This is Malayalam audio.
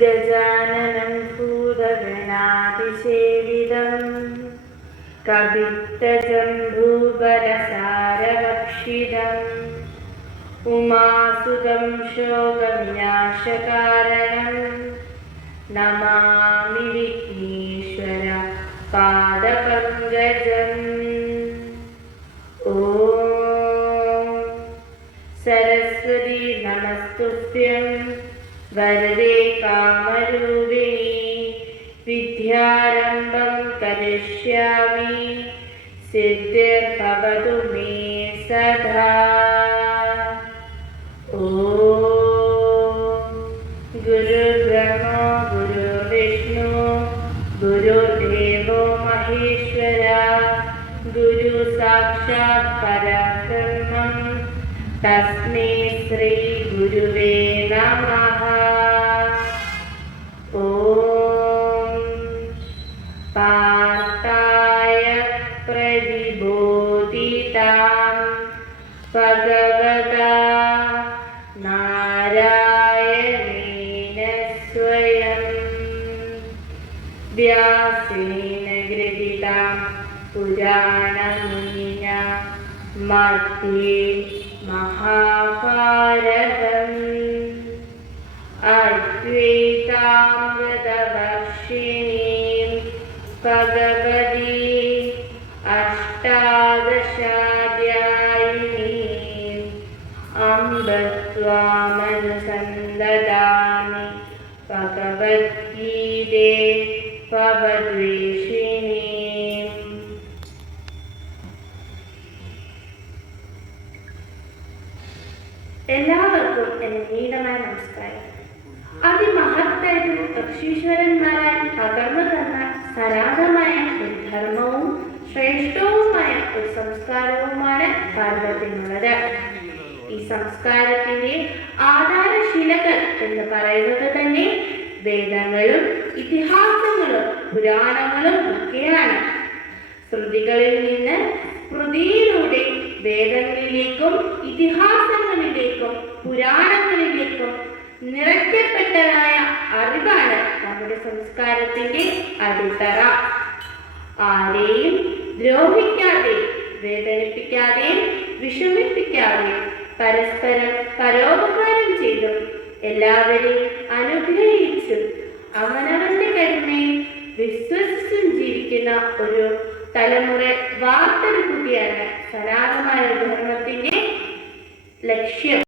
ഗജാനനം ഭൂതഗണാതിസേവിതം കപിത്തജംഭൂബലസാരഭക്ഷിതം ഉമാസുതം ശോകവിനാശകാരണം നമാമി വിഘ്നേശ്വര പാദപങ്കജം. ഓം സരസ്വതി നമസ്തുഭ്യം വരദേ കാമരൂപിണി വിദ്യാരംഭം കരിഷ്യാമി സിദ്ധിർഭവതു മേ സദാ. ഓം ഗുരുബ്രഹ്മ ഗുരുർവിഷ്ണു ഗുരുദേവോ മഹേശ്വര ഗുരു സാക്ഷാത് പരബ്രഹ്മം തസ്മൈ ശ്രീ ഗുരുവേ നമഃ. ഓം പാർത്ഥായ പ്രതിബോധിതാം ഭഗവതാ നാരായണേന സ്വയം വ്യാസേന ഗ്രഥിതാം പുരാണമുനിന മധ്യേ മഹാഭാരതം അദ്വൈതാമൃതവർഷിണീം ഭഗവതീ അഷ്ടാദശാധ്യായിനീം അംബ ത്വാമനുസന്തദാമി ഭഗവദ്ഗീതേ ഭവദ്വേഷിണീം. എല്ലാവർക്കും എൻ്റെ നീണ്ടമായ നമസ്കാരം. അതിമഹത്തായിട്ടും ഋഷീശ്വരന്മാരാൽ പകർന്നു തന്ന സനാതനമായ ഒരു ധർമ്മവും ശ്രേഷ്ഠവുമായ ഒരു സംസ്കാരവുമാണ് ഭാരതത്തിനുള്ളത്. ഈ സംസ്കാരത്തിന്റെ ആധാരശിലകൾ എന്ന് പറയുന്നത് തന്നെ വേദങ്ങളും ഇതിഹാസങ്ങളും പുരാണങ്ങളും ഒക്കെയാണ്. ശ്രുതികളിൽ നിന്ന് സ്മൃതിയിലൂടെ വേദങ്ങളിലേക്കും ഇതിഹാസങ്ങളിലേക്കും പുരാണങ്ങളിലേക്കും നിറയ്ക്കപ്പെട്ടതായ അറിവാണ് നമ്മുടെ സംസ്കാരത്തിന്റെ അടിത്തറ. ആരെയും ദ്രോഹിക്കാതെയും വേദനിപ്പിക്കാതെയും വിഷമിപ്പിക്കാതെയും പരസ്പരം പരോപകാരം ചെയ്തും എല്ലാവരെയും അനുഗ്രഹിച്ചും അവനവന്റെ കരുണയും വിശ്വസിച്ചും ജീവിക്കുന്ന ഒരു തലമുറ വാർത്തെടുക്കുകയാണ് സനാതനമായ ധർമ്മത്തിന്റെ ലക്ഷ്യം.